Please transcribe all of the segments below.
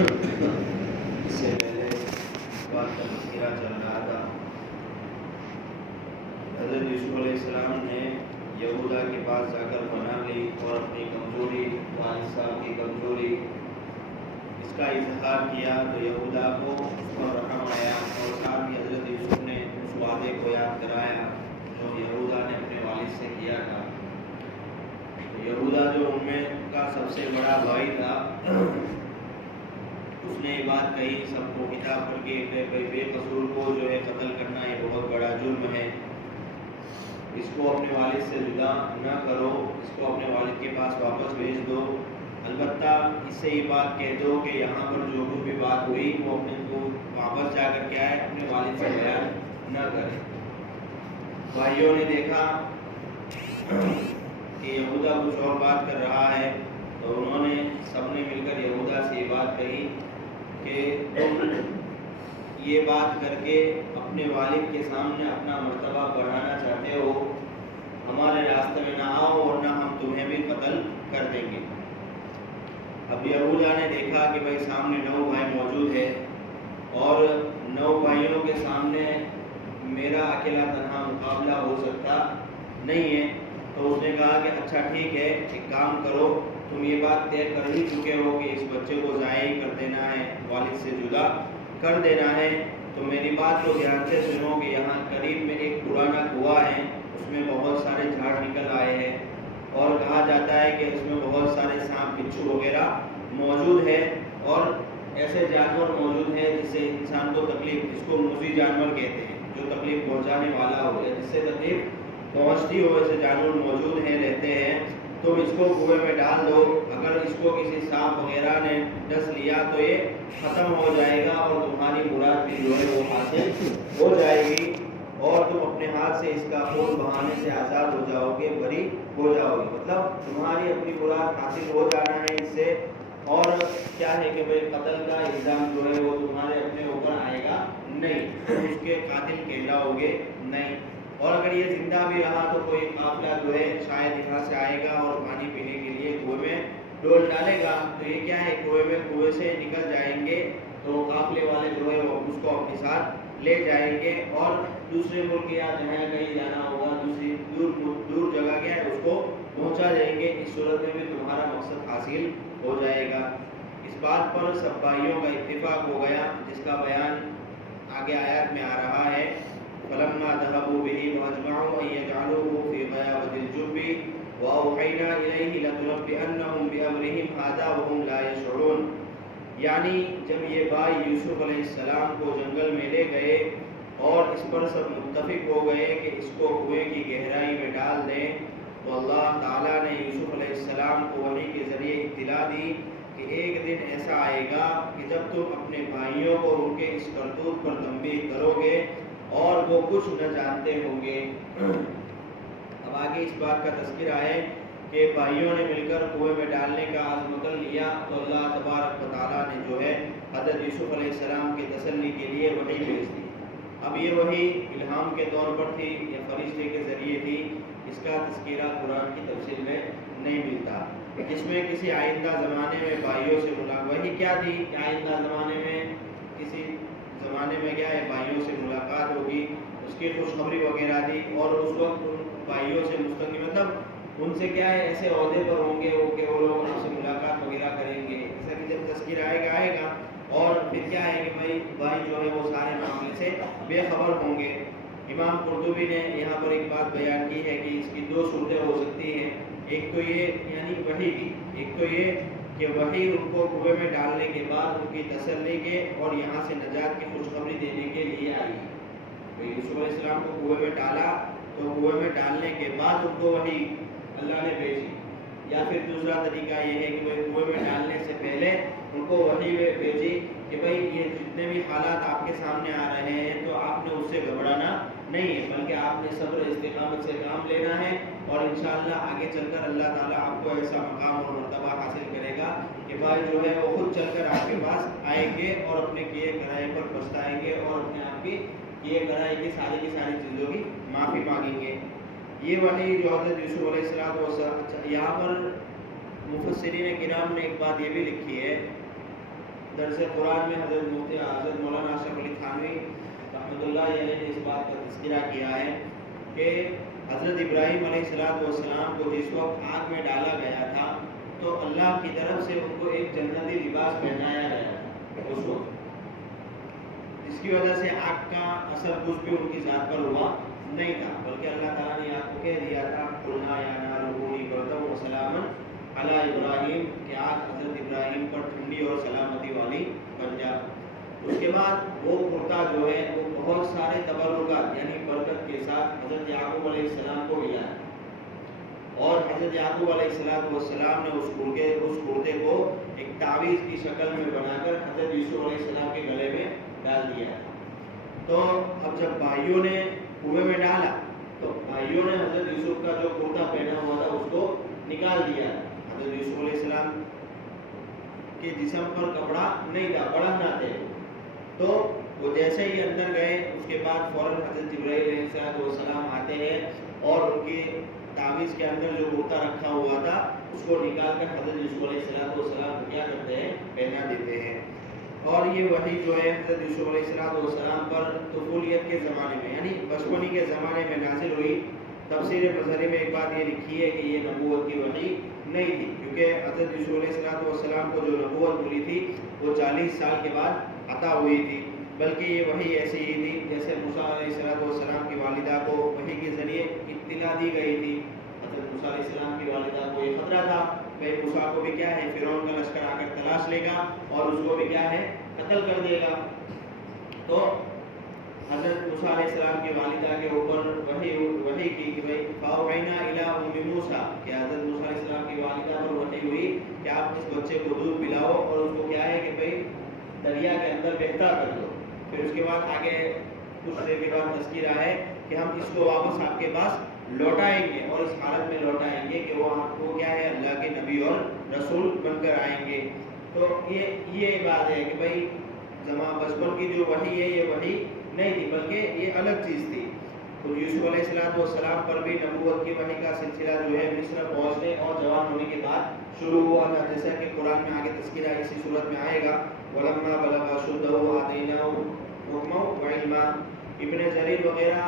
اس سے پہلے بات کا تذکرہ چل رہا تھا۔ حضرت یوسف علیہ السلام نے یہودا کے پاس جا کر پناہ لی اور اپنی کمزوری، والد صاحب کی کمزوری، اس کا اظہار کیا تو یہودا کو اس پر رحم آیا، اور ساتھ ہی حضرت یوسف نے اس وعدے کو یاد کرایا جو یہودا نے اپنے والد سے کیا تھا۔ یہودا جو ان میں کا سب سے بڑا بھائی تھا، اس نے یہ بات کہی سب کو کتاب پڑھ کے کہ بے قصور کو جو ہے قتل کرنا یہ بہت بڑا جرم ہے، اس کو اپنے والد سے جدا نہ کرو، اس کو اپنے والد کے پاس واپس بھیج دو، البتہ اس سے یہ بات کہہ دو کہ یہاں پر جو بھی بات ہوئی وہ اپنے کو واپس جا کر کیا ہے اپنے والد سے بیان نہ کرے۔ بھائیوں نے دیکھا کہ یہودا کچھ اور بات کر رہا ہے، تو انہوں نے سب نے مل کر یہودا سے یہ بات کہی کہ تم یہ بات کر کے اپنے والد کے سامنے اپنا مرتبہ بڑھانا چاہتے ہو، ہمارے راستے میں نہ آؤ ورنہ ہم تمہیں بھی قتل کر دیں گے۔ اب یہودا نے دیکھا کہ بھائی سامنے 9 بھائی موجود ہے اور 9 بھائیوں کے سامنے میرا اکیلا تنہا مقابلہ ہو سکتا نہیں ہے، تو اس نے کہا کہ اچھا ٹھیک ہے، ایک کام کرو، تم یہ بات طے کر ہی چکے ہو کہ اس بچے کو ضائع کر دینا ہے، والد سے جدا کر دینا ہے، تو میری بات کو دھیان سے سنو کہ یہاں قریب میں ایک پرانا کنواں ہے، اس میں بہت سارے جھاڑ نکل آئے ہیں اور کہا جاتا ہے کہ اس میں بہت سارے سانپ بچھو وغیرہ موجود ہے اور ایسے جانور موجود ہیں جس سے انسان کو تکلیف، جس کو موذی جانور کہتے ہیں، جو تکلیف پہنچانے والا ہو یا جس سے تکلیف پہنچتی ہو، ایسے جانور موجود ہیں، رہتے ہیں، تم اس کو کنویں میں ڈال دو، اگر اس کو کسی سانپ وغیرہ نے ڈس لیا تو یہ ختم ہو جائے گا اور تمہاری مراد بھی جو ہے وہ حاصل ہو جائے گی اور تم اپنے ہاتھ سے اس کا خون بہانے سے آزاد ہو جاؤ گے، بری ہو جاؤ گے، مطلب تمہاری اپنی مراد حاصل ہو جانا ہے اس سے، اور کیا ہے کہ بھائی قتل کا الزام جو ہے وہ تمہارے اپنے اوپر آئے گا نہیں، تم اس کے قاتل کہلاؤ گے نہیں، اور اگر یہ زندہ بھی رہا تو کوئی قافلہ جو ہے شاید یہاں سے آئے گا اور پانی پینے کے لیے کنویں میں ڈول ڈالے گا، تو یہ کیا ہے کنویں سے نکل جائیں گے تو قافلے والے جو ہے وہ اس کو اپنے ساتھ لے جائیں گے اور دوسرے ملک یا جہاں کہیں جانا ہوگا، دوسری دور جگہ کیا ہے اس کو پہنچا دیں گے، اس صورت میں بھی تمہارا مقصد حاصل ہو جائے گا۔ اس بات پر سب بھائیوں کا اتفاق ہو گیا، جس کا بیان آگے آیات میں آ رہا ہے، فَلَمَّا ذَهَبُوا بِهِ وَأَجْمَعُوا أَن يَجْعَلُوهُ فِي غَيَابَتِ الْجُبِّ وَأَوْحَيْنَا إِلَيْهِ لَتُنَبِّئَنَّهُم بِأَمْرِهِمْ هَٰذَا وَهُمْ لَا يَشْعُرُونَ، یعنی جب یہ بھائی یوسف علیہ السلام کو جنگل میں لے گئے اور اس پر سب متفق ہو گئے کہ اس کو کنویں کی گہرائی میں ڈال دیں، تو اللہ تعالیٰ نے یوسف علیہ السلام کو وحی کے ذریعے اطلاع دی کہ ایک دن ایسا آئے گا کہ جب تم اپنے بھائیوں کو ان کے اس کرتوت پر تنبیہ کرو گے اور وہ کچھ نہ جانتے ہوں گے۔ اب آگے اس بات کا تذکرہ ہے کہ بھائیوں نے مل کر کنویں میں ڈالنے کا عزم کر لیا، تو اللہ تبارک و تعالیٰ نے جو ہے حضرت یوسف علیہ السلام کی تسلی کے لیے وحی بھیج دی۔ اب یہ وحی الہام کے طور پر تھی یا فرشتے کے ذریعے تھی، اس کا تذکرہ قرآن کی تفصیل میں نہیں ملتا، اس میں کسی آئندہ زمانے میں بھائیوں سے ملاقات، وحی کیا تھی کہ آئندہ زمانے میں کسی زمانے میں کیا ہے بھائیوں سے ملاقات ہوگی، اس کی خوشخبری وغیرہ دی، اور اس وقت ان بھائیوں سے مستقبل مطلب ان سے کیا ہے ایسے عہدے پر ہوں گے وہ کہ وہ لوگ ان سے ملاقات وغیرہ کریں گے، ایسا کہ جب تذکرہ آئے گا اور پھر کیا ہے کہ بھائی جو ہے وہ سارے معاملے سے بے خبر ہوں گے۔ امام قرطبی نے یہاں پر ایک بات بیان کی ہے کہ اس کی 2 صورتیں ہو سکتی ہیں، ایک تو یہ یعنی وحی کی، ایک تو یہ کہ وحی ان کو کنویں میں ڈالنے کے بعد ان کی تسلی کے اور یہاں سے نجات کی خوشخبری دینے کے لیے آئی، تو یوسف علیہ السلام کو کنویں میں ڈالا تو کنویں میں ڈالنے کے بعد ان کو وحی اللہ نے بھیجی، یا پھر دوسرا طریقہ یہ ہے کہ بھائی کنویں میں ڈالنے سے پہلے ان کو وحی بھیجی کہ بھائی یہ جتنے بھی حالات آپ کے سامنے آ رہے ہیں تو آپ نے اس سے گھبرانا نہیں ہے، بلکہ آپ نے صبر استقامت سے کام لینا ہے، اور انشاءاللہ آگے چل کر اللہ تعالیٰ آپ کو ایسا مقام اور مرتبہ حاصل کرے گا کہ بھائی جو ہے وہ خود چل کر آپ کے پاس آئیں گے اور اپنے کیے کرائے پر پچھتائیں گے اور اپنے آپ کی کیے کرائے کی ساری چیزوں کی معافی مانگیں گے۔ یہ وحی جو حضرت یوسف علیہ السلام یہاں پر مفسرین کرام نے ایک بات یہ بھی لکھی ہے، درس قرآن میں حضرت مولانا اشرف علی تھانوی رحمۃ اللہ علیہ نے اس بات کا تذکرہ کیا ہے کہ حضرت ابراہیم علیہ السلام کو جس وقت آگ میں ڈالا گیا تھا تو اللہ کی طرف سے ان کو ایک جنتی لباس پہنایا گیا تھا اس وقت، جس کی وجہ سے آگ کا اثر کچھ بھی ان کی ذات پر ہوا نہیں تھا، بلکہ اللہ تعالیٰ نے آگ کو کہہ دیا تھا قلنا یا نار کونی بردا وسلاما علی ابراہیم کہ آگ حضرت ابراہیم پر ٹھنڈی اور سلامتی والی بن جا۔ اس کے بعد وہ کرتا جو ہے وہ بہت سارے تبرکات یعنی برکت کے ساتھ حضرت یعقوب علیہ السلام کو ملا ہے، اور حضرت یعقوب علیہ السلام نے اس کرتے کو ایک تعویذ کی شکل میں بنا کر حضرت یوسف علیہ السلام کے گلے میں ڈال دیا ہے۔ تو اب جب بھائیوں نے کنویں میں ڈالا تو بھائیوں نے حضرت یوسف کا جو کرتا پہنا ہوا تھا اس کو نکال دیا۔ حضرت یوسف علیہ السلام کے جسم پر کپڑا نہیں تھا، بڑا نہ تھے، تو وہ جیسے ہی اندر گئے اس کے بعد فوراً حضرت جبرائیل علیہ السلام آتے ہیں اور ان کی تعویذ کے اندر جو کرتا رکھا ہوا تھا اس کو نکال کر حضرت یوسف علیہ السلام کو کیا کرتے ہیں، پہنا دیتے ہیں۔ اور یہ وحی جو ہے حضرت یوسف علیہ السلام پر طفولیت کے زمانے میں یعنی بچپنی کے زمانے میں نازل ہوئی۔ تفسیر مظہری میں ایک بات یہ لکھی ہے کہ یہ نبوت کی وحی نہیں تھی، کیونکہ حضرت یوسف علیہ السلام کو جو نبوت ملی تھی وہ 40 سال کے بعد عطا ہوئی تھی، بلکہ یہ وحی ایسی ہی تھی جیسے موسیٰ علیہ السلام کی والدہ کو وحی کے ذریعے اطلاع دی گئی تھی۔ حضرت موسیٰ علیہ السلام کی والدہ کو یہ خطرہ تھا کہ موسیٰ کو بھی کیا ہے فرعون کا لشکر آ کر تلاش لے گا اور اس کو بھی کیا ہے قتل کر دے گا، تو حضرت موسیٰ علیہ السلام کی والدہ کے اوپر وحی کی کہ بھائی فاوحینا الی ام موسیٰ، کہ حضرت موسیٰ علیہ السلام کی والدہ پر وحی ہوئی کہ آپ اس بچے کو دودھ پلاؤ اور اس کو کیا ہے کہ بھائی دریا کے اندر بہتا کر دو۔ پھر اس کے بعد آگے کچھ دیر کے بعد تذکرہ ہے کہ ہم اس کو واپس آپ کے پاس لوٹائیں گے اور اس حالت میں لوٹائیں گے کہ وہ آپ کو کیا ہے اللہ کے نبی اور رسول بن کر آئیں گے۔ تو یہ بات ہے کہ بھائی بچپن کی جو وحی ہے یہ وحی نہیں تھی بلکہ یہ الگ چیز تھی۔ تو یوسف علیہ السلام پر بھی نبوت کی وحی کا سلسلہ جو ہے مصر پہنچنے اور جوان ہونے کے بعد شروع ہوا تھا، جیسا کہ قرآن میں آگے تذکرہ اسی صورت میں آئے گا وَلَمَّا بَلَغَ أَشُدَّهُ آتَيْنَاهُ حُكْمًا وَعِلْمًا۔ ابن جریر وغیرہ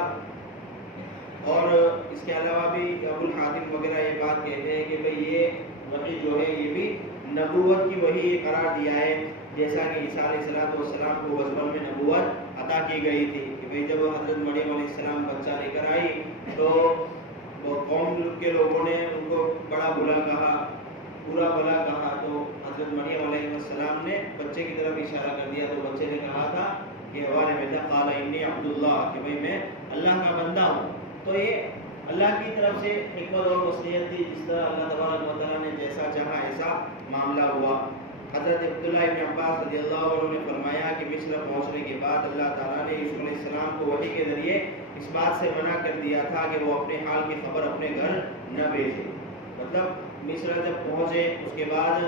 اور اس کے علاوہ بھی ابو الحاتم وغیرہ یہ بات کہتے ہیں کہ بھئی یہ وحی جو ہے یہ بھی نبوت کی وحی قرار دیا ہے، جیسا کہ عیسیٰ علیہ السلام کو بچپن میں نبوت عطا کی گئی تھی کہ بھئی جب حضرت مریم علیہ السلام بچہ لے کر آئی تو وہ قوم کے لوگوں نے ان کو بڑا برا کہا، برا بلا کہا، تو حضرت مریم علیہ السلام نے بچے کی طرف اشارہ کر دیا، تو بچے نے کہا تھا کہ حوالے میں تھا قال انی عبد اللہ، کہ بھئی میں اللہ کا بندہ ہوں۔ تو یہ اللہ کی طرف سے حکمت اور وصیت تھی، جس طرح اللہ تبارک و تعالیٰ نے جیسا چاہا ایسا معاملہ ہوا۔ حضرت عبداللہ ابن عباس رضی اللہ عنہ نے فرمایا کہ مصر پہنچنے کے بعد اللہ تعالیٰ نے یوسف علیہ السلام کو وحی کے ذریعے اس بات سے منع کر دیا تھا کہ وہ اپنے حال کی خبر اپنے گھر نہ بھیجے۔ مطلب مصر جب پہنچے اس کے بعد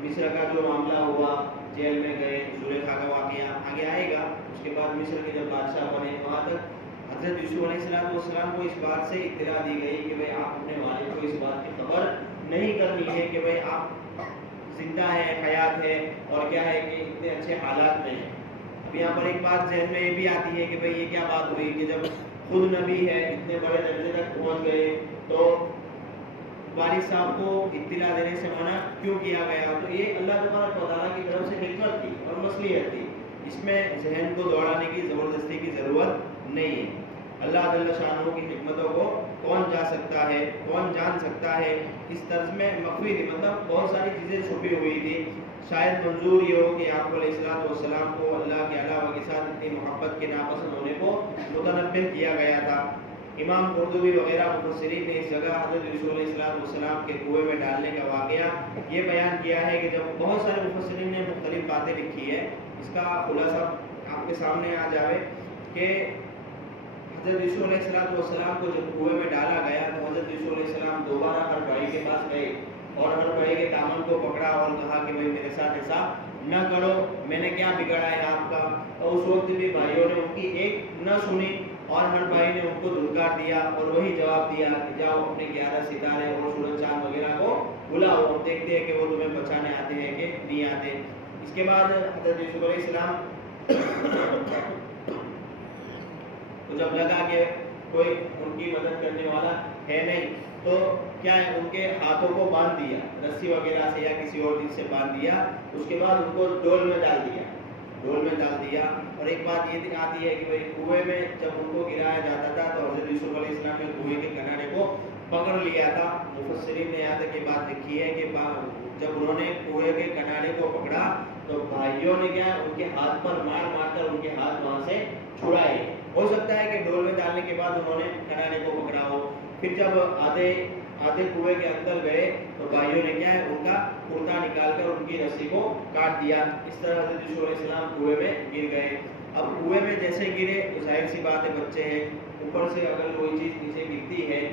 مصر کا جو معاملہ ہوا، جیل میں گئے، زلیخا کا واقعہ آگے آئے گا، اس کے بعد مصر کے جب بادشاہ بنے وہاں تک حضرت یوسف علیہ السلام کو اس بات سے اطلاع دی گئی کہ بھئی آپ اپنے والد کو اس بات کی خبر نہیں کرنی ہے کہ بھئی آپ زندہ ہے، حیات ہے اور کیا ہے کہ اتنے اچھے حالات میں ہیں۔ اب یہاں پر ایک بات ذہن میں یہ بھی آتی ہے کہ بھئی یہ کیا بات ہوئی کہ جب خود نبی ہے اتنے بڑے درجے تک پہنچ گئے تو والد صاحب کو اطلاع دینے سے منع کیوں کیا گیا؟ تو یہ اللہ تبارک و تعالیٰ کی طرف سے حکمت تھی اور مصلحت تھی، اس میں ذہن کو دوڑانے کی زبردستی کی ضرورت نہیں ہے۔ اللہ جل شانہ کی حکمتوں کو کون جا سکتا ہے، کون جان سکتا ہے؟ اس طرز میں مخفی تھی، مطلب بہت ساری چیزیں چھپی ہوئی تھی۔ شاید منظور یہ ہو کہ آپ علیہ السلام کو اللہ کے علاوہ کے ساتھ اتنی محبت کے ناپسند ہونے کو متنبہ کیا گیا تھا۔ امام قرطبی وغیرہ مفسرین نے اس جگہ حضرت یوسف علیہ السلام کے کنویں میں ڈالنے کا واقعہ یہ بیان کیا ہے کہ جب بہت سارے مفسرین نے مختلف باتیں لکھی ہے، اس کا خلاصہ آپ کے سامنے آ جائے کہ حضرت یوسف علیہ السلام کو جب کنویں میں ڈالا گیا تو حضرت یوسف علیہ السلام دوبارہ ہر بھائی کے پاس گئے اور ہر بھائی کے دامن کو پکڑا اور کہا کہ بھائی میرے ساتھ ایسا نہ کرو، میں نے کیا بگاڑا ہے آپ کا؟ اور اس وقت بھی بھائیوں نے ان کی ایک نہ سنی اور ہر بھائی نے ان کو دھلکار دیا اور وہی جواب دیا کہ جاؤ اپنے 11 ستارے اور سورج چاند وغیرہ کو بلاؤ، ہم دیکھتے ہیں کہ وہ تمہیں بچانے آتے ہیں کہ نہیں آتے۔ اس اس کے بعد حضرت یوسف علیہ السلام تو جب لگا کہ کوئی ان کی مدد کرنے والا ہے نہیں تو کیا ہے ان کے ہاتھوں کو باندھ دیا رسی وغیرہ سے یا کسی اور چیز سے باندھ دیا. اس کے بعد ان کو ڈول میں ڈال دیا. اور ایک بات یہ آتی ہے کہ بھائی کنویں میں جب ان کو گرایا جاتا تھا تو حضرت یوسف علیہ السلام نے کنویں کے کنارے کو پکڑ لیا تھا. مفسرین نے یہاں تک یہ بات لکھی ہے کہ جب انہوں نے کنویں کے کنارے کو پکڑا تو بھائیوں نے کیا ان کے ہاتھ پر مار کر ان کے ہاتھ وہاں سے چھڑائے. ہو سکتا ہے کہ ڈول میں ڈالنے کے بعد انہوں نے کنارے کو پکڑا ہو. پھر جب آدھے کنویں کے اندر گئے تو بھائیوں نے کیا ہے ان کا کرتا نکال کر ان کی رسی کو کاٹ دیا. اس طرح حضرت یوسف علیہ السلام کنویں میں گر گئے. اب کنویں میں جیسے گرے تو ظاہر سی بات ہے بچے ہیں, اوپر سے اگر کوئی چیز نیچے گرتی ہے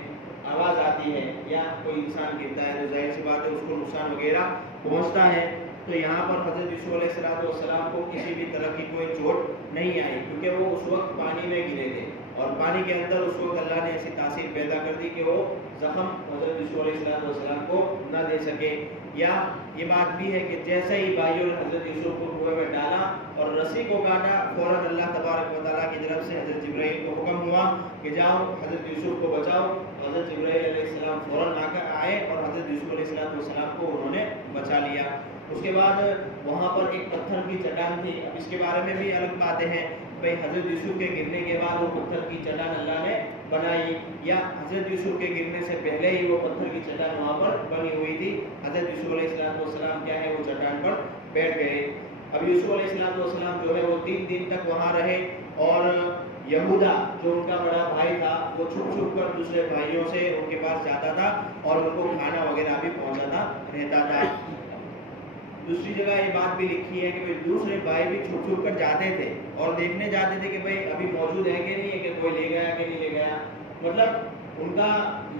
آواز آتی ہے یا کوئی انسان گرتا ہے تو ظاہر سی بات ہے اس کو نقصان وغیرہ پہنچتا ہے. تو یہاں پر حضرت یوسف علیہ السلام کو کسی بھی طرح کی کوئی چوٹ نہیں آئی کیونکہ وہ اس وقت پانی میں گرے تھے اور پانی کے اندر اس وقت اللہ نے ایسی تاثیر پیدا کر دی کہ وہ زخم حضرت یوسف علیہ السلام کو نہ دے سکے. یا یہ بات بھی ہے کہ جیسے ہی بھائیوں نے حضرت یوسف کو کنویں میں ڈالا اور رسی کو کاٹا فوراً اللہ تبارک و تعالیٰ کی طرف سے حضرت جبرائیل کو حکم ہوا کہ جاؤ حضرت یوسف کو بچاؤ. حضرت جبرائیل علیہ السلام فوراً آئے اور حضرت یوسف علیہ السلام کو انہوں نے بچا لیا. اس کے بعد وہاں پر ایک پتھر کی چٹان تھی. اب اس کے بارے میں بھی الگ باتیں ہیں بھائی حضرت یوسف کے گرنے کے بعد وہ پتھر کی چٹان اللہ نے بنائی یا حضرت یوسف کے گرنے سے پہلے ہی وہ پتھر کی چٹان وہاں پر بنی ہوئی تھی. حضرت یوسف علیہ السلام کیا ہے وہ چٹان پر بیٹھ گئے. اب یوسف علیہ السلام جو ہے وہ 3 دن تک وہاں رہے اور یہودا جو ان کا بڑا بھائی تھا وہ چھپ کر دوسرے بھائیوں سے ان کے پاس جاتا تھا اور ان کو کھانا وغیرہ بھی پہنچاتا رہتا تھا. دوسری جگہ یہ بات بھی لکھی ہے کہ دوسرے بھائی بھی چھپ کر جاتے تھے اور دیکھنے جاتے تھے کہ بھائی ابھی موجود ہے کہ نہیں ہے, کہ کوئی لے گیا کہ نہیں لے گیا. مطلب ان کا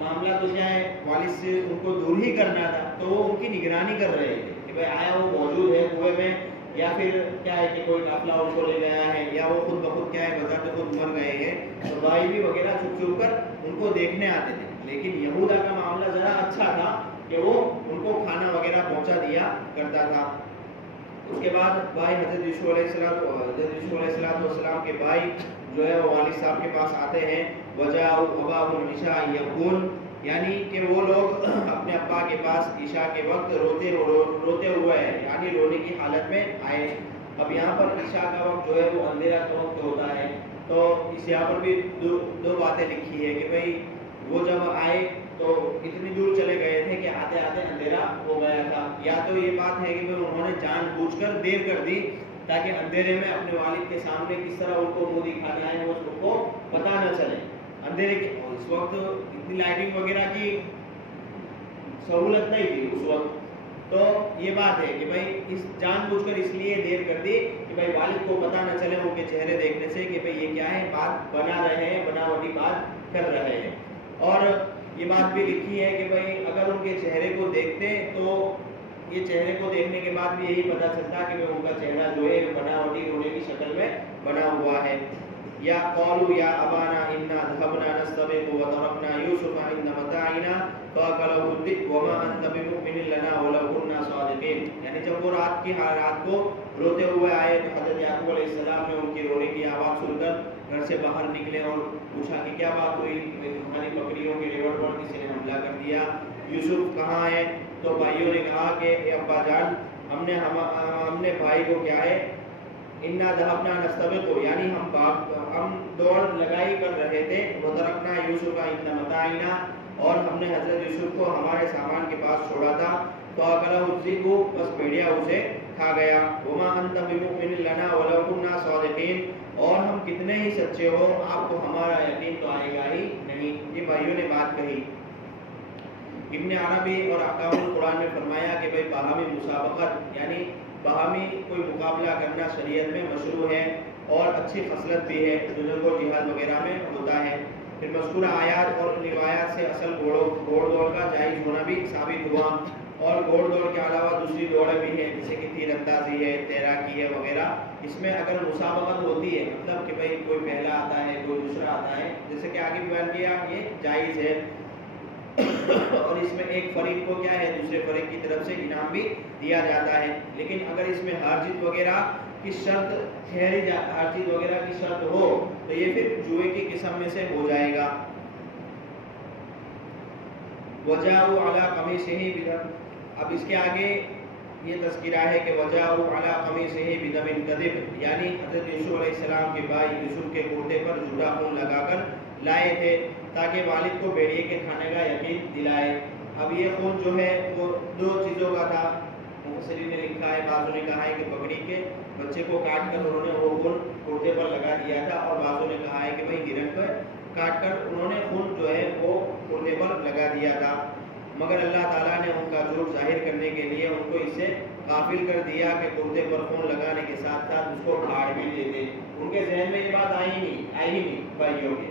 معاملہ تو کیا ہے والد سے ان کو دور ہی کرنا تھا تو وہ ان کی نگرانی کر رہے تھے کہ بھائی آیا وہ موجود ہے کنویں میں یا پھر کیا ہے کہ کوئی قافلہ ان کو لے گیا ہے یا وہ خود بخود کیا ہے بذات خود مر گئے ہیں. تو بھائی بھی وغیرہ چھپ کر ان کو دیکھنے آتے تھے. لیکن یہودا کا معاملہ ذرا اچھا تھا کہ وہ ان کو کھانا وغیرہ پہنچا دیا کرتا تھا. اس کے بعد بھائی حضرت یوسف علیہ السلام کے بھائی جو ہے وہ والد صاحب کے پاس آتے ہیں. وجاءوا اباهم العشاء يبكون یعنی کہ وہ لوگ اپنے ابا کے پاس عشاء کے وقت روتے ہوئے ہیں یعنی رونے کی حالت میں آئے. اب یہاں پر عشاء کا وقت جو ہے وہ اندھیرا کا وقت ہوتا ہے. تو اس یہاں پر بھی دو باتیں لکھی ہے کہ بھائی وہ جب آئے تو اتنی دور چلے گئے تھے کہ آتے اندھیرا ہو گیا تھا. یا تو یہ بات ہے کہ انہوں نے جان بوجھ کر دیر کر دی تاکہ اندھیرے میں اپنے والد کے سامنے کس طرح ان کو منہ دکھانے آئے وہ اس کو پتہ نہ چلے. اندھیرے کے اس وقت اتنی لائٹنگ وغیرہ کی سہولت نہیں تھی اس وقت. تو یہ بات ہے کہ بھائی اس جان بوجھ کر اس لیے دیر کر دی کہ بھائی والد کو پتہ نہ چلے ان کے چہرے دیکھنے سے کہ بھائی یہ کیا ہے بات بنا رہے ہیں بناوٹی بات کر رہے ہیں. اور یہ بات بھی لکھی ہے کہ بھائی اگر ان کے چہرے کو دیکھتے تو یہ چہرے کو دیکھنے کے بعد بھی یہی پتہ چلتا کہ ان کا چہرہ جو ہے بناوٹی رونے کی شکل میں بنا ہوا ہے. یا قالوا یا ابانا انا ذهبنا نستبق وتركنا يوسف عند متاعنا فاكله الذئب وما انت بمؤمن لنا ولو كنا صادقين. یعنی جب وہ رات کو روتے ہوئے آئے تو حضرت یعقوب علیہ السلام نے ان کی رونے کی آواز سن کر گھر سے باہر نکلے اور پوچھا کہ کیا بات ہوئی, ہماری بکریوں کی ریوڑ پر کسی نے حملہ کر دیا, یوسف کہاں ہے. تو بھائیوں نے کہا کہ اے ابا جان ہم نے بھائی کو کیا ہے انا ذهبنا نستبق یعنی ہم دوڑ لگائی کر رہے تھے. وترکنا یوسف عند متاعنا اور ہم نے حضرت یوسف کو ہمارے سامان کے پاس چھوڑا تھا. فاكله الذئب بس بھیڑیا اسے کھا گیا. وما انت بمؤمن لنا ولو كنا صادقين اور ہم کتنے ہی سچے ہو آپ کو ہمارا یقین تو آئے گا ہی نہیں. یہ بھائیوں نے بات کہی. ابن عربی اور احکام القرآن نے فرمایا کہ بھائی باہمی مسابقت یعنی باہمی کوئی مقابلہ کرنا شریعت میں مشروع ہے اور اچھی خصلت بھی ہے جو جنگ و جہاد وغیرہ میں ہوتا ہے. پھر مذکورہ آیات اور روایات سے اصل گھوڑ دوڑ کا جائز ہونا بھی ثابت ہوا. اور گھوڑ دوڑ کے علاوہ دوسری دوڑیں بھی ہیں جیسے کہ تیر اندازی ہے, تیراکی ہے وغیرہ. اس میں اگر مسابقت ہوتی ہے مطلب کہ بھائی کوئی پہلا آتا ہے کوئی دوسرا آتا ہے جیسے کہ آگے بیان کیا یہ جائز ہے. اور اس میں ایک فریق کو کیا ہے دوسرے فریق کی طرف سے انعام بھی دیا جاتا ہے. لیکن اگر اس میں ہار جیت وغیرہ کی شرط ٹھہری جائے، ہار جیت وغیرہ کی شرط ہو تو یہ پھر جوئے کی قسم میں سے ہو جائے گا. وجاءوا علی قمیصہ بدم، اب اس کے آگے یہ تذکرہ ہے کہ وجاءوا علی قمیصہ بدم کذب، یعنی حضرت یوسف علیہ السلام کے بھائی یوسف کے کرتے پر جھوٹا خون لگا کر لائے تھے تاکہ والد کو بھیڑیے کے کھانے کا یقین دلائے. اب یہ خون جو ہے وہ دو چیزوں کا تھا. مفسرین نے لکھا ہے، بعضوں نے کہا ہے کہ بکری کے بچے کو کاٹ کر انہوں نے وہ خون کرتے پر لگا دیا تھا، اور بعضوں نے کہا ہے کہ بھائی ہرن پر کاٹ کر انہوں نے خون جو ہے وہ کرتے پر لگا دیا تھا. مگر اللہ تعالیٰ نے ان کا جھوٹ ظاہر کرنے کے لیے ان کو اس سے غافل کر دیا کہ کرتے پر خون لگانے کے ساتھ ساتھ اس کو پھاڑ بھی دیتے. ان کے ذہن میں یہ بات آئی ہی نہیں بھائیوں کے.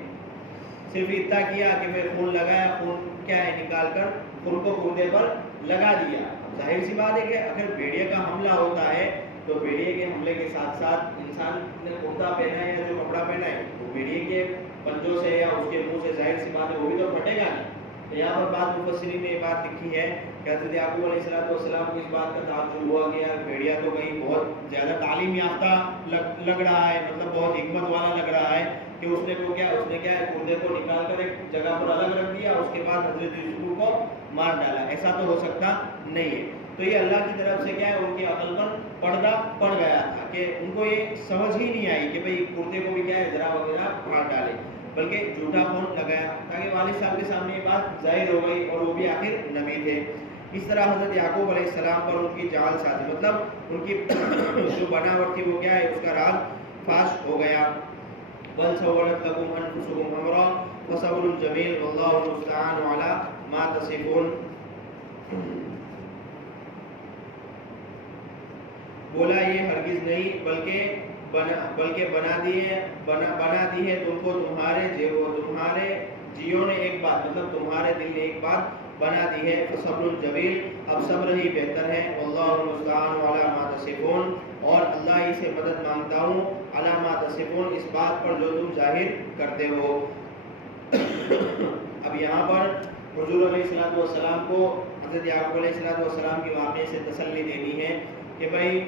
صرف اتنا کیا کہ میں خون لگایا، خون کیا ہے نکال کر خون کو کرتے پر لگا دیا. ظاہر سی بات ہے کہ اگر بھیڑیے کا حملہ ہوتا ہے تو بھیڑیے کے حملے کے ساتھ ساتھ انسان نے کرتا پہنا ہے یا جو کپڑا پہنا ہے وہ بھیڑیے کے پنجوں سے یا اس کے منہ سے ظاہر سی بات ہے وہ بھی تو پھٹے گا نہیں. تو یہاں پر بعض مفسرین نے یہ بات لکھی ہے کہ حضرت یعقوب علیہ السلام کو اس بات کا تعجب ہوا کہ یار بھیڑیا تو کہیں بہت زیادہ تعلیم یافتہ لگ رہا ہے، مطلب بہت حکمت والا لگ رہا ہے کہ اس نے کیا ہے کردے کو نکال کر ایک جگہ پر الگ رکھ دیا، اس کے بعد حضرت یوسف کو مار ڈالا. ایسا تو ہو سکتا نہیں ہے. تو یہ اللہ کی طرف سے کیا ہے ان کی عقل پر پردہ پڑ گیا تھا کہ ان کو یہ سمجھ ہی نہیں آئی کہ بھئی کردے کو بھی کیا ہے ذرا وغیرہ مار ڈالے، بلکہ جھوٹا خون لگایا تاکہ والد صاحب کے سامنے یہ بات ظاہر ہو گئی، اور وہ بھی آخر نبی تھے. اس طرح حضرت یعقوب علیہ السلام پر ان کی جعل سازی، مطلب ان کی جو بناوٹ تھی وہ کیا ہے اس کا راز فاش ہو گیا. بل سولت لكم انفسكم امرا وصبر جمیل واللہ المستعان علی ما تصفون. بولا یہ ہرگز نہیں بلکہ بنا دی ہے تم کو تمہارے جیوں نے ایک بات، مطلب تمہارے دل نے ایک بات بنا دی ہے. صبر جمیل، اب صبر ہی بہتر ہے. واللہ المستعان علی ما تصفون، اور اللہ ہی سے مدد مانگتا ہوں علی ما تصفون، اس بات پر جو تم ظاہر کرتے ہو. اب یہاں پر حضور علیہ السلام کو حضرت یعقوب علیہ السلام کے واقعے سے تسلی دینی ہے کہ بھائی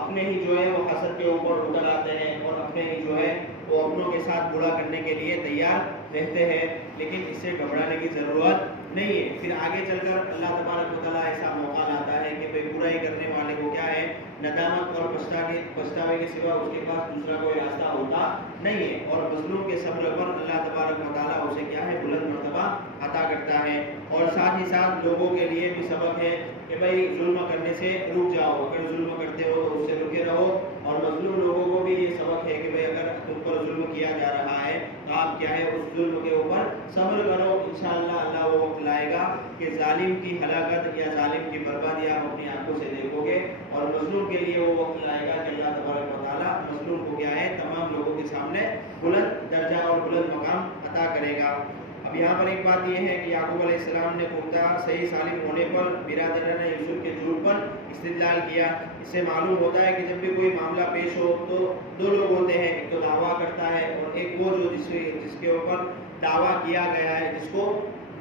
اپنے ہی جو ہے وہ حسد کے اوپر اتر آتے ہیں اور اپنے ہی جو ہے وہ اپنوں کے ساتھ برا کرنے کے لیے تیار رہتے ہیں، لیکن اس سے گھبرانے کی ضرورت نہیں ہے. پھر آگے چل کر اللہ تبارک و تعالیٰ ایسا موقع لاتا ہے کہ بھائی برائی کرنے والے کو کیا ہے ندامت اور پچھتاوے کے سوا اس کے پاس دوسرا کوئی راستہ ہوتا نہیں ہے، اور مظلوم کے صبر پر اللہ تبارک و تعالیٰ اسے کیا ہے بلند مرتبہ عطا کرتا ہے. اور ساتھ ہی ساتھ لوگوں کے لیے بھی سبق ہے کہ بھائی ظلم کرنے سے رک جاؤ، اگر ظلم کرتے ہو تو اس سے رکے رہو. اور مظلوم لوگوں کو بھی یہ سبق ہے کہ بھائی اگر تم پر ظلم کیا جا رہا ہے تو آپ کیا ہے اس ظلم کے اوپر صبر کرو. انشاءاللہ اللہ وہ وقت لائے گا کہ ظالم کی ہلاکت یا ظالم کی بربادی آپ اپنی آنکھوں سے دیکھو گے، اور مظلوم کے لیے وہ وقت لائے گا کہ اللہ تبارک و تعالیٰ مظلوم کو کیا ہے تمام لوگوں کے سامنے بلند درجہ اور بلند مقام عطا کرے گا. اب یہاں پر ایک بات یہ ہے کہ یعقوب علیہ السلام نے پختہ صحیح سالم ہونے پر برادران یوسف کے جھوٹ پر استدلال کیا. اس سے معلوم ہوتا ہے کہ جب بھی کوئی معاملہ پیش ہو تو دو لوگ ہوتے ہیں، ایک تو دعویٰ کرتا ہے اور ایک وہ جو جس کے اوپر دعویٰ کیا گیا ہے، جس کو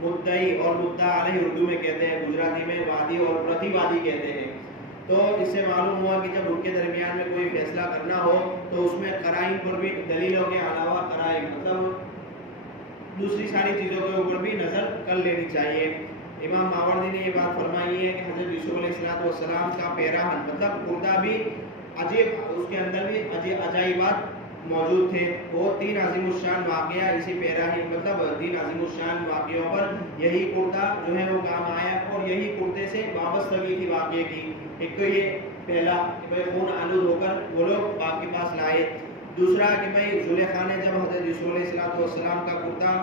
مدعی اور مدعا علیہ اردو میں کہتے ہیں، گجراتی میں وادی اور پرتی وادی کہتے ہیں. تو اس سے معلوم ہوا کہ جب ان کے درمیان میں کوئی فیصلہ کرنا ہو تو اس میں قرائن پر بھی دلیلوں کے علاوہ قرائن مطلب دوسری ساری چیزوں کے اوپر بھی نظر کر لینی چاہیے. امام ماوردی نے یہ بات فرمائی ہے کہ حضرت یوسف علیہ السلام کا پیراہن مطلب کردہ بھی عجیب، اس کے اندر بھی عجائبات موجود تھے. وہ 3 عظیم الشان واقعہ اسی پیراہن مطلب 3 عظیم الشان واقعوں پر یہی کردہ جو ہے وہ کام آیا، اور یہی کردے سے وابستگی تھی واقعے کی. ایک تو یہ پہلا کہ بھائی خون آلود ہو کر وہ لوگ باپ کے پاس لائے. دوسرا کہ بھائی زلیخا نے جب حضرت یوسف علیہ السلام کا کردہ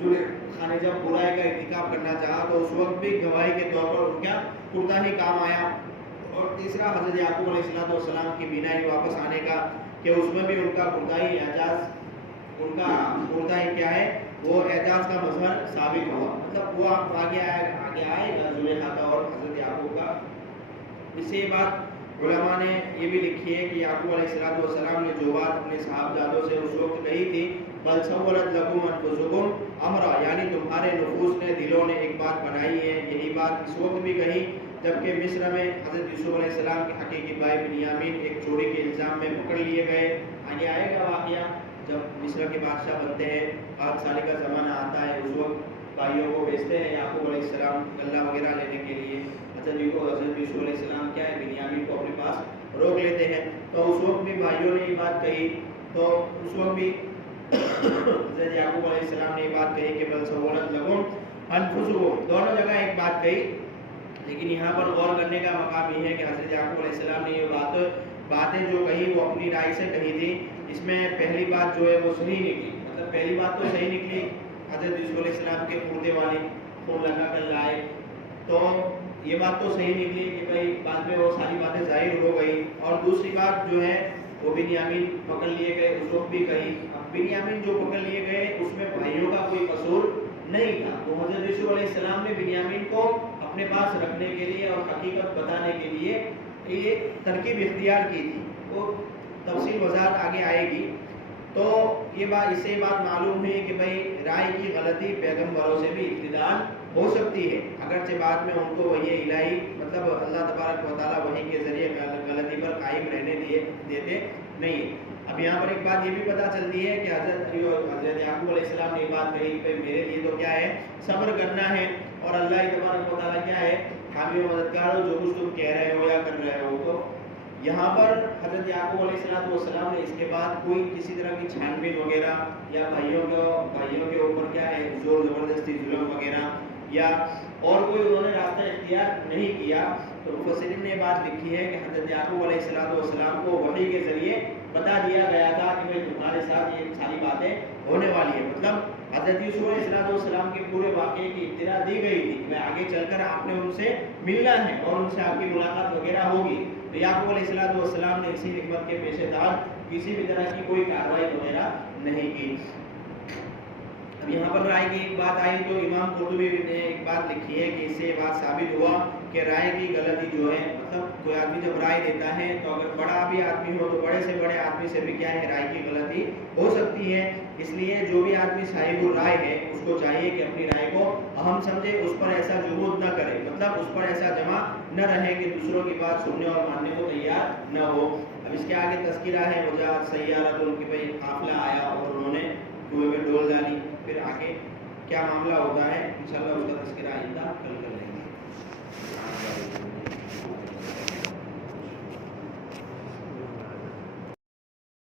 زلیخا نے جب برائی کا ارتکاب کرنا چاہا تو اس وقت بھی گواہی کے طور پر ان کا کردہ ہی کام آیا. اور تیسرا حضرت یعقوب علیہ السلام کی بینائی واپس آنے کا کہ اس میں بھی ان کا کردہ ہی اعجاز، ان کا کردہ ہی کیا ہے وہ اعجاز کا مظہر ثابت ہوا. مطلب وہ واقعہ آگے آئے زلیخا کا اور حضرت یعقوب کا. اس سے یہ بات علماء نے یہ بھی لکھی ہے کہ یعقوب علیہ السلام نے جو بات اپنے صاحبزادوں سے اس وقت کہی تھی بل سولت لکم انفسکم امرا، یعنی تمہارے نفوس نے، دلوں نے ایک بات بنائی ہے. یہی بات اس وقت بھی کہی جبکہ مصر میں حضرت یوسف علیہ السلام کے حقیقی بھائی بنیامین ایک چوری کے الزام میں پکڑ لیے گئے. آگے آئے گا واقعہ جب مصر کے بادشاہ بنتے ہیں، 8 سال کا زمانہ آتا ہے، اس وقت بھائیوں کو بھیجتے ہیں یعقوب علیہ السلام غلہ وغیرہ لینے کے لیے. حضرت یوسف علیہ السلام کیا ہے، بنیامین کو اپنے پاس روک لیتے ہیں. تو اس وقت بھی بھائیوں نے یہ بات کہی، تو اس وقت بھی حضرت یعقوب علیہ السلام نے یہ بات کہی کہ بل سولت لکم انفسکم، دونوں جگہ ایک بات کہی. لیکن یہاں پر غور کرنے کا مقام یہ ہے کہ حضرت یعقوب علیہ السلام نے یہ باتیں جو کہی وہ اپنی رائے سے کہی تھی. اس میں پہلی بات جو ہے وہ صحیح نکلی، مطلب پہلی بات تو صحیح نکلی، حضرت یوسف علیہ السلام کے مردے والی خون لگا کر لائے، تو یہ بات تو صحیح نکلی کہ بھائی بعد میں وہ ساری باتیں ظاہر ہو گئی. اور دوسری بات جو ہے وہ بنیامین پکڑ لیے گئے، اس وقت بھی کہی. اب بنیامین جو پکڑ لیے گئے اس میں بھائیوں کا کوئی قصور نہیں تھا، تو حضرت یوسف علیہ السلام نے بنیامین کو اپنے پاس رکھنے کے لیے اور حقیقت بتانے کے لیے یہ ترکیب اختیار کی تھی. وہ تفصیل وضاحت آگے آئے گی. تو یہ بات، اس سے یہ بات معلوم ہے کہ بھائی رائے کی غلطی پیغمبروں سے بھی ابتداءً ہو سکتی ہے، اگرچہ بعد میں ان کو وحی الہی مطلب اللہ تبارک و تعالیٰ وحی کے ذریعے غلطی پر قائم رہنے دیتے نہیں. اب یہاں پر ایک بات یہ بھی پتہ چلتی ہے کہ حضرت یعقوب علیہ السلام نے یہ بات کہی کہ میرے لیے تو کیا ہے، صبر کرنا ہے، اور اللہ تبارک و تعالیٰ کیا ہے، حامی و مددگار ہو، جو کچھ تم کہہ رہے ہو یا کر رہے ہو. تو یہاں پر حضرت یعقوب علیہ السلام نے اس کے بعد کوئی کسی طرح کی چھان بین وغیرہ یا بھائیوں کے اوپر کیا ہے زور زبردستی ظلم وغیرہ یا اور کوئی انہوں نے راستہ اختیار نہیں کیا. تو مفسرین نے بات لکھی ہے کہ حضرت یعقوب علیہ السلام کو وحی کے ذریعے بتا دیا گیا تھا کہ بھائی تمہارے ساتھ یہ ساری باتیں ہونے والی ہیں. مطلب حضرت یوسف علیہ السلام کے پورے واقعے کی اطلاع دی گئی تھی کہ آگے چل کر آپ نے ان سے ملنا ہے اور ان سے آپ کی ملاقات وغیرہ ہوگی. تو یعقوب علیہ السلام نے اسی حکمت کے پیش نظر کسی بھی طرح کی کوئی کارروائی وغیرہ نہیں کی. اب یہاں پر رائے کی ایک بات آئی تو امام قرطبی نے ایک بات لکھی ہے کہ اس سے یہ بات ثابت ہوا کہ رائے کی غلطی جو ہے، مطلب کوئی آدمی جب رائے دیتا ہے تو اگر بڑا بھی آدمی ہو تو بڑے سے بڑے آدمی سے بھی کیا ہے، رائے کی غلطی ہو سکتی ہے. اس لیے جو بھی آدمی صاحب الرائے ہے اس کو چاہیے کہ اپنی رائے کو اہم سمجھے، اس پر ایسا جہود نہ کرے، مطلب اس پر ایسا جمع نہ رہے کہ دوسروں کی بات سننے اور ماننے کو تیار نہ ہو. اب اس کے آگے تذکرہ ہے وجاءت سیارۃ، ان کی بھائی قافلہ آیا اور انہوں نے کنویں میں ڈول ڈالی. پھر آگے کیا معاملہ ہوتا ہے انشاءاللہ اس کا تذکرہ آئندہ کل کر لیں گے.